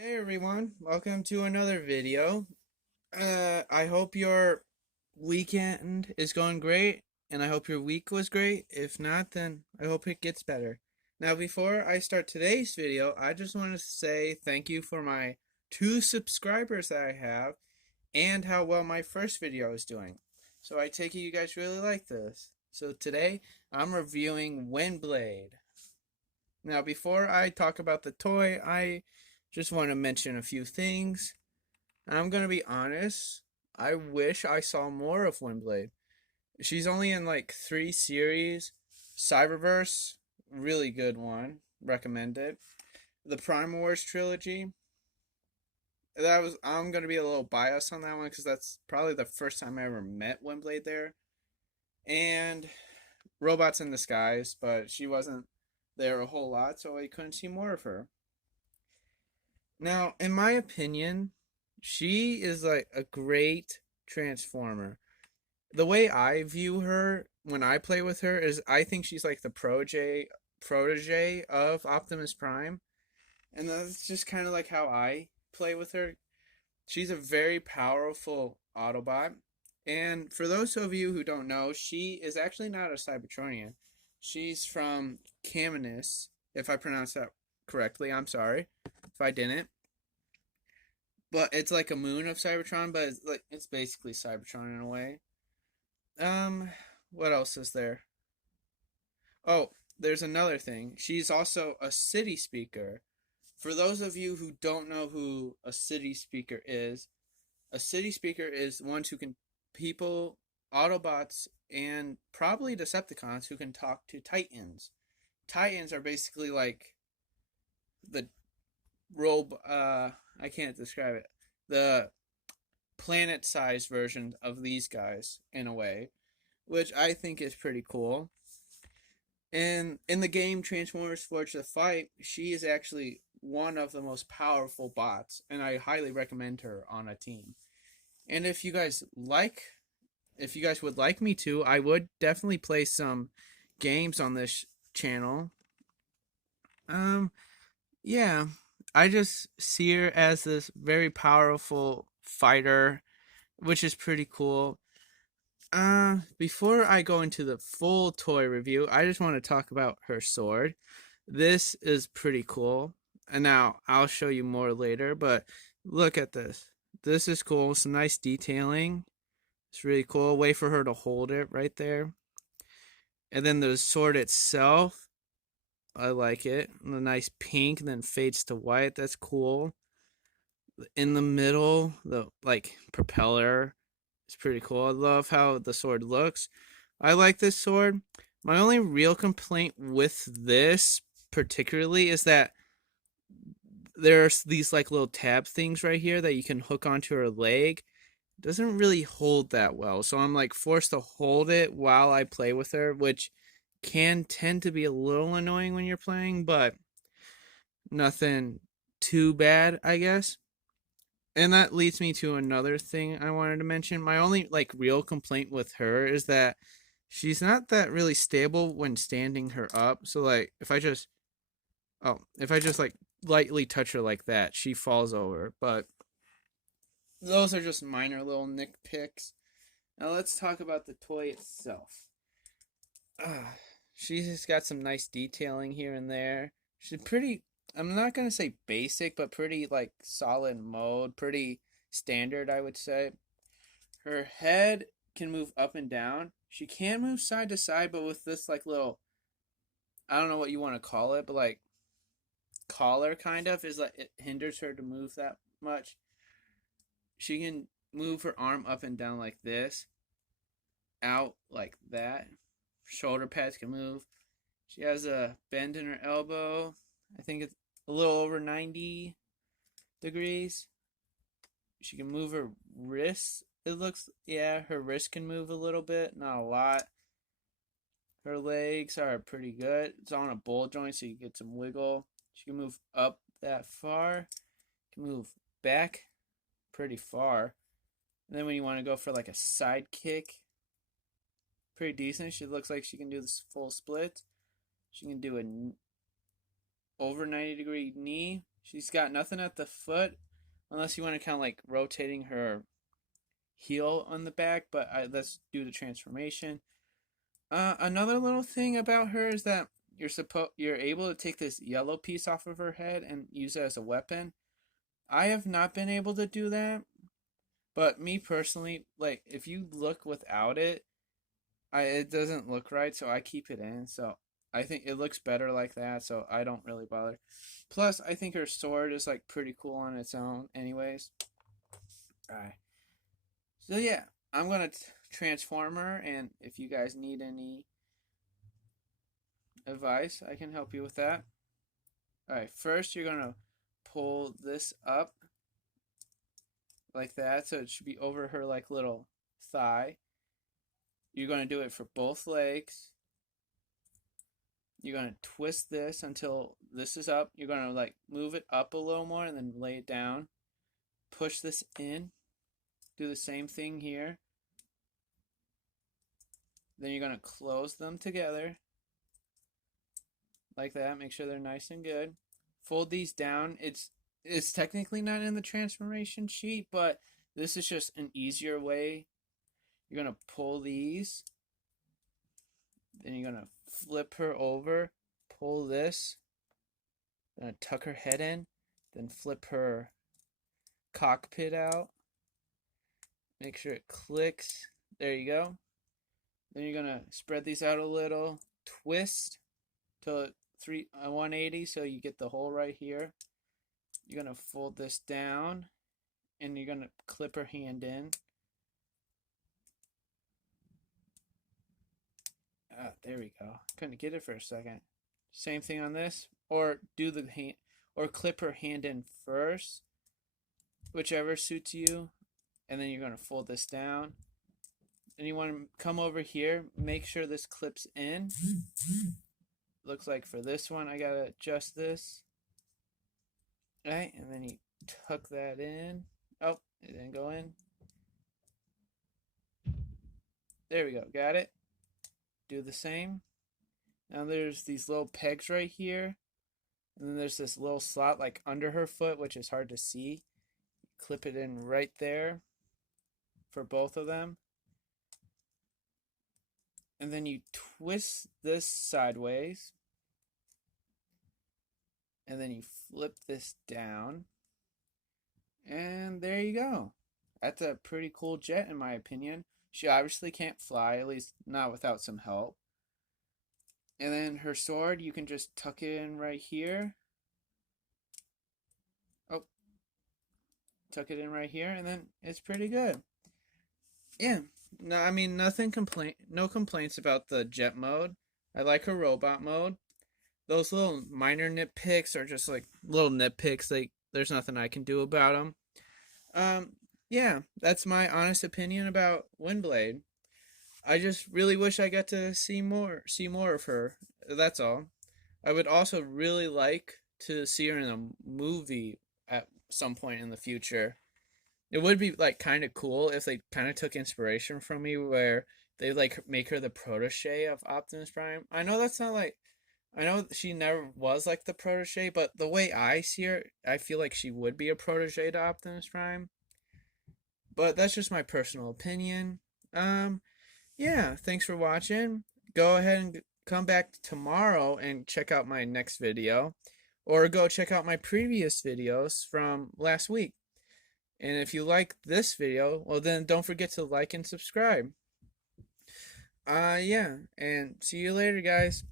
Hey everyone, welcome to another video. I hope your weekend is going great, and I hope your week was great. If not, then I hope it gets better. Now, before I start today's video, I just want to say thank you for my 2 subscribers that I have, and how well my first video is doing. So I take it you guys really like this. So today, I'm reviewing Windblade. Now, before I talk about the toy, I just want to mention a few things. I'm going to be honest, I wish I saw more of Windblade. She's only in like 3 series. Cyberverse, really good one. Recommend it. The Prime Wars trilogy. I'm going to be a little biased on that one because that's probably the first time I ever met Windblade there. And Robots in Disguise, but she wasn't there a whole lot, so I couldn't see more of her. Now, in my opinion, she is like a great transformer. The way I view her when I play with her is I think she's like the protege of Optimus Prime. And that's just kind of like how I play with her. She's a very powerful Autobot. And for those of you who don't know, she is actually not a Cybertronian. She's from Caminus, if I pronounced that correctly. I'm sorry if I didn't. But it's like a moon of Cybertron, but it's basically Cybertron in a way. Um, what else is there? Oh, there's another thing. She's also a city speaker. For those of you who don't know who a city speaker is, a city speaker is ones who can people, Autobots, and probably Decepticons who can talk to Titans. Titans are basically like the I can't describe it. The planet-sized version of these guys in a way, which I think is pretty cool. And in the game Transformers Forge the Fight, she is actually one of the most powerful bots, and I highly recommend her on a team. And if you guys would like me to, I would definitely play some games on this channel. Um, yeah, I just see her as this very powerful fighter, which is pretty cool. Before I go into the full toy review, I just want to talk about her sword. This is pretty cool. And now I'll show you more later, but look at this. This is cool. Some nice detailing. It's really cool. Way for her to hold it right there. And then the sword itself, I like it. The nice pink, and then fades to white. That's cool. In the middle, the like propeller is pretty cool. I love how the sword looks. I like this sword. My only real complaint with this particularly is that there's these like little tab things right here that you can hook onto her leg. It doesn't really hold that well, so I'm like forced to hold it while I play with her, which can tend to be a little annoying when you're playing, but nothing too bad, I guess. And that leads me to another thing I wanted to mention. My only like real complaint with her is that she's not that really stable when standing her up. So like if I just like lightly touch her like that, she falls over. But those are just minor little nitpicks. Now let's talk about the toy itself. Uh, she's got some nice detailing here and there. She's pretty, I'm not gonna say basic, but pretty like solid mode, pretty standard, I would say. Her head can move up and down. She can move side to side, but with this like little, I don't know what you want to call it, but like collar kind of is like it hinders her to move that much. She can move her arm up and down like this, out like that. Shoulder pads can move. She has a bend in her elbow. I think it's a little over 90 degrees. She can move her wrists. It looks, yeah, her wrist can move a little bit, not a lot. Her legs are pretty good. It's on a ball joint, so you get some wiggle. She can move up that far. Can move back pretty far. And then when you want to go for like a side kick, pretty decent. She looks like she can do this full split. She can do over 90-degree knee. She's got nothing at the foot, unless you want to kind of like rotating her heel on the back, but let's do the transformation. Another little thing about her is that you're able to take this yellow piece off of her head and use it as a weapon. I have not been able to do that, but me personally, like if you look without it, it doesn't look right, so I keep it in. So I think it looks better like that, so I don't really bother. Plus, I think her sword is like pretty cool on its own, anyways. Alright. So yeah, I'm gonna transform her, and if you guys need any advice, I can help you with that. Alright, first you're gonna pull this up like that, so it should be over her like little thigh. You're gonna do it for both legs. You're gonna twist this until this is up. You're gonna like move it up a little more and then lay it down. Push this in. Do the same thing here. Then you're gonna close them together like that. Make sure they're nice and good. Fold these down. It's technically not in the transformation sheet, but this is just an easier way. You're gonna pull these. Then you're gonna flip her over, pull this, then tuck her head in, then flip her cockpit out. Make sure it clicks. There you go. Then you're gonna spread these out a little, twist to 180 so you get the hole right here. You're gonna fold this down, and you're gonna clip her hand in. There we go. Couldn't get it for a second. Same thing on this, or do the hand, or clip her hand in first, whichever suits you, and then you're gonna fold this down. And you want to come over here, make sure this clips in. Looks like for this one, I gotta adjust this. Right, and then you tuck that in. Oh, it didn't go in. There we go, got it. Do the same. Now there's these little pegs right here. And then there's this little slot like under her foot, which is hard to see. Clip it in right there for both of them. And then you twist this sideways. And then you flip this down. And there you go. That's a pretty cool jet in my opinion. She obviously can't fly, at least not without some help. And then her sword, you can just tuck it in right here. Oh, tuck it in right here, and then it's pretty good. Yeah, no, I mean no complaints about the jet mode. I like her robot mode. Those little minor nitpicks are just like little nitpicks. Like there's nothing I can do about them. Yeah, that's my honest opinion about Windblade. I just really wish I got to see more of her. That's all. I would also really like to see her in a movie at some point in the future. It would be like kind of cool if they kind of took inspiration from me, where they like make her the protege of Optimus Prime. I know that's not like, I know she never was like the protege, but the way I see her, I feel like she would be a protege to Optimus Prime. But that's just my personal opinion. Yeah, thanks for watching. Go ahead and come back tomorrow and check out my next video, or go check out my previous videos from last week. And if you like this video, well then don't forget to like and subscribe. Yeah, and see you later, guys.